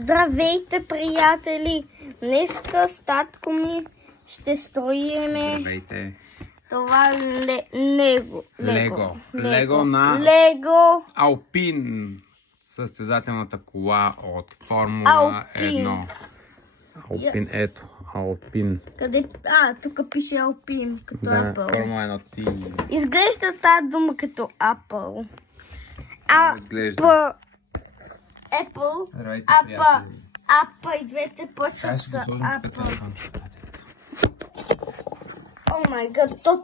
Здравейте, приятели! Днеска с татко ми ще строиме. Здравейте. Това Лего на Лего Алпин. Състезателната кола от Формула 1. Алпин, ето. Алпин. Къде? Тук пише Алпин, като Да, Apple. Формула 1 ти. Изглежда тази дума като Apple. Изглежда. Apple, Здравейте, приятели. приятели. И двете почват с Apple. О май гад, това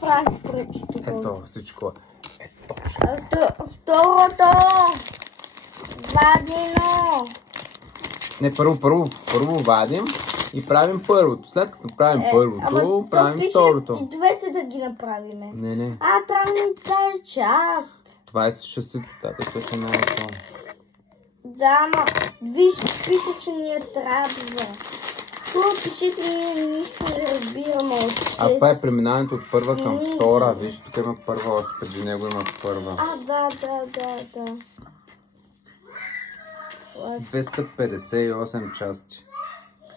фраг пръчето. Ето, всичко е точно. Второто. Вадино. Не, първо вадим и правим първото. След като правим първото, правим второто. И двете да ги направиме. Не. Там не тази част. Това е шасито, тата също не е това. Да, ма, виж, пише, че ни е трябва. Това пишете, ние нищо не разбираме от шест. Това е преминаването от първа към втора. Виж, тук има първа, още преди него има първа. Да. 258 части.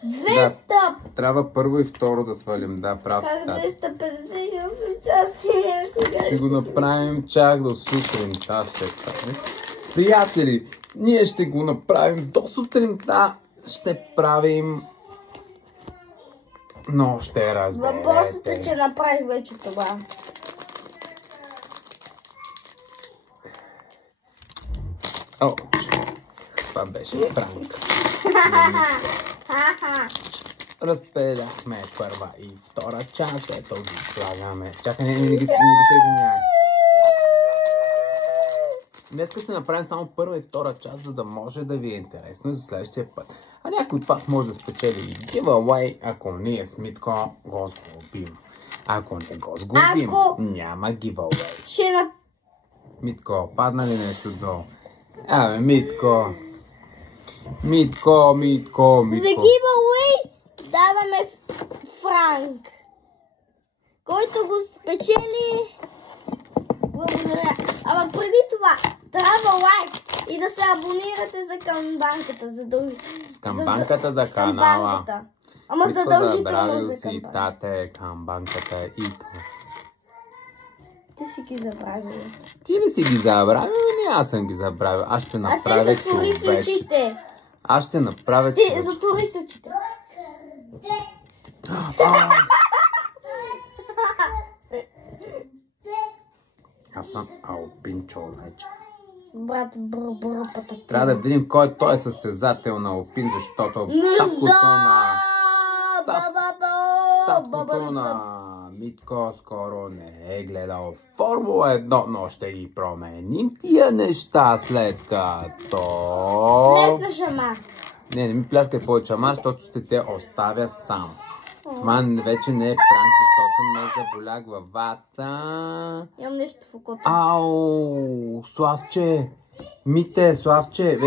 200! Да, трябва първо и второ да свалим, да, прав си. Как 258 части? Ще го направим чак до сутринта. Приятели, ние ще го направим до сутринта. Ще правим... Но ще разберете. Въпросът е, че направих вече това. Това беше пранк. Разпределяхме първа и втора част. Ето ги слагаме. Чакай, не ги съединявай. Днес ще направим само първа и втора част, за да може да ви е интересно за следващия път. А някой от вас може да спечели и giveaway, ако ние с Митко го сглобим. Ако не го сглобим, няма giveaway. Митко, падна ли нещо долу? Митко. За giveaway даваме франк. Който го спечели, благодаря. Ама преди това, трябва лайк и да се абонирате за камбанката. С камбанката за канала. Ама задължително за си тате камбанката и... Ти си ги забравил. Ти ли си ги забравил? Не, аз съм ги забравил. Аз ще направя човече. Затвори си очите. Аз ще направя човече. Ти затвори си очите. Аз съм Алпин човече. Брат, пата. Трябва да видим кой той е състезател на Алпин, защото таткото на Митко скоро не е гледал Формула 1, но ще ги променим тия неща след като... Плесна шамар. Не ми пляскай повече шамар, защото ще те оставя сам. Това вече не е пранк, защото ме заболя главата. Имам нещо в окото. Ау, Славче! Славче!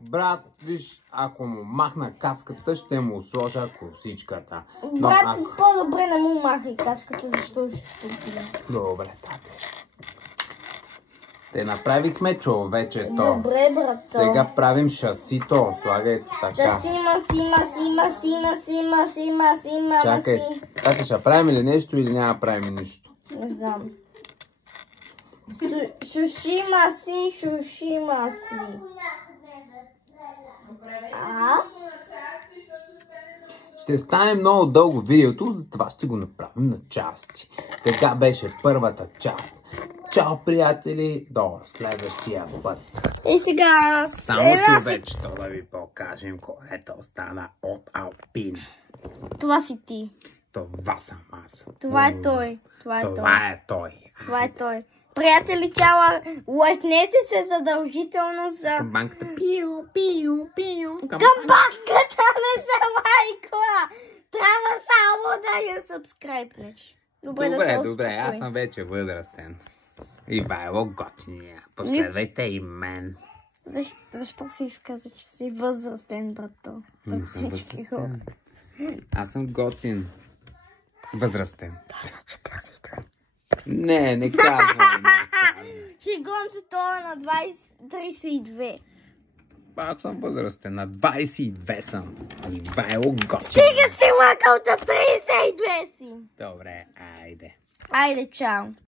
Брат, виж, ако му махна кацката, ще му сложа косичката. Брат, по-добре не му махай кацката, защото ще тупия. Добре, тате. Те направихме човечето. Добре, брат. Сега правим шасито. Слагай така. Сима. Чакай, тате, ще правим ли нещо или няма правим нищо? Не знам. Шушима си. Ще стане много дълго видеото, затова ще го направим на части. Сега беше първата част. Чао, приятели, до следващия път. И сега... Само човечето да ви покажем, което остана от Алпин. Това си ти. Това съм аз. Това е той. Това е той. Приятели, чао! Лайкнете се задължително за... Камбанката. Пио. Камбанката не се лайква! Трябва само да я сабскрайбнеш. Добре, аз съм вече възрастен. Ивайло Готиния. Последвайте и мен. Защо си изказа, че си възрастен, брато? Не съм възрастен. Аз съм готин. Възрастен. Не казвам. Шегон се това на 32. пак съм възрастен. На 22 съм. Ивайло Готин. Стига си лакал, да 32 си. Добре, айде. Айде, чао.